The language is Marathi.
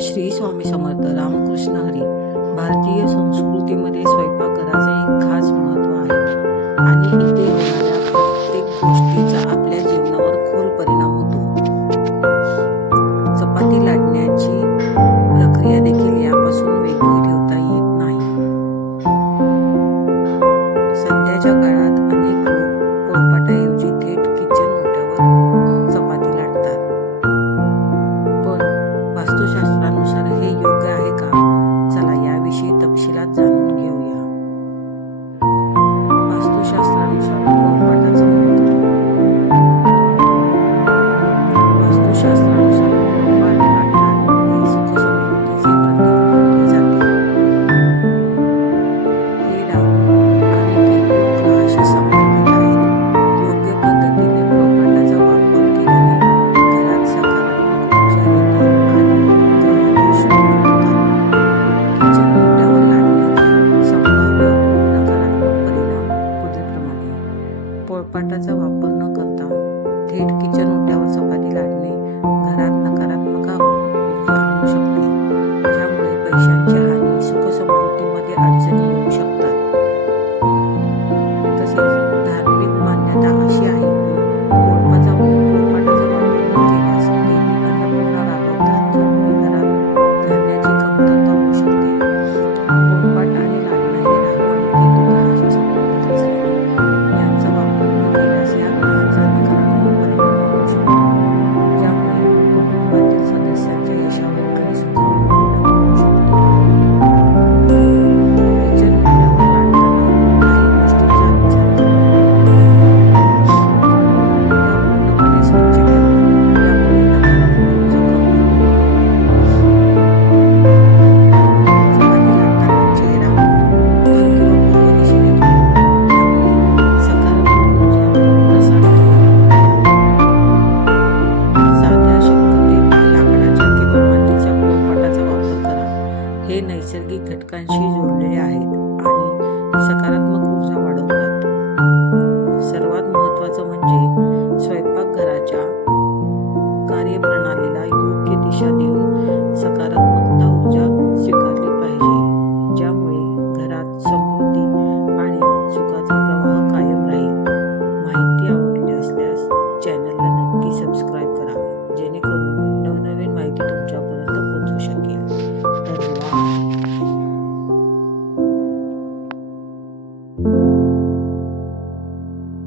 श्री स्वामी समर्थ रामकृष्ण हरी भारतीय संस्कृतीमध्ये कंप्लीट किचन नैसर्गिक घटकांशी जोडलेले आहेत आणि सकारात्मक ऊर्जा वाढवतात. सर्वात महत्त्वाचं म्हणजे स्वयंपाकघराच्या कार्यप्रणालीला योग्य दिशा देऊन सकारात्मकता ऊर्जा स्वीकारली पाहिजे ज्यामुळे घरात समृद्धी आणि सुखाचा प्रवाह कायम राहील. माहिती आवडली असल्यास चॅनलला नक्की सबस्क्राईब करा जेणेकरून नवनवीन माहिती तुमच्या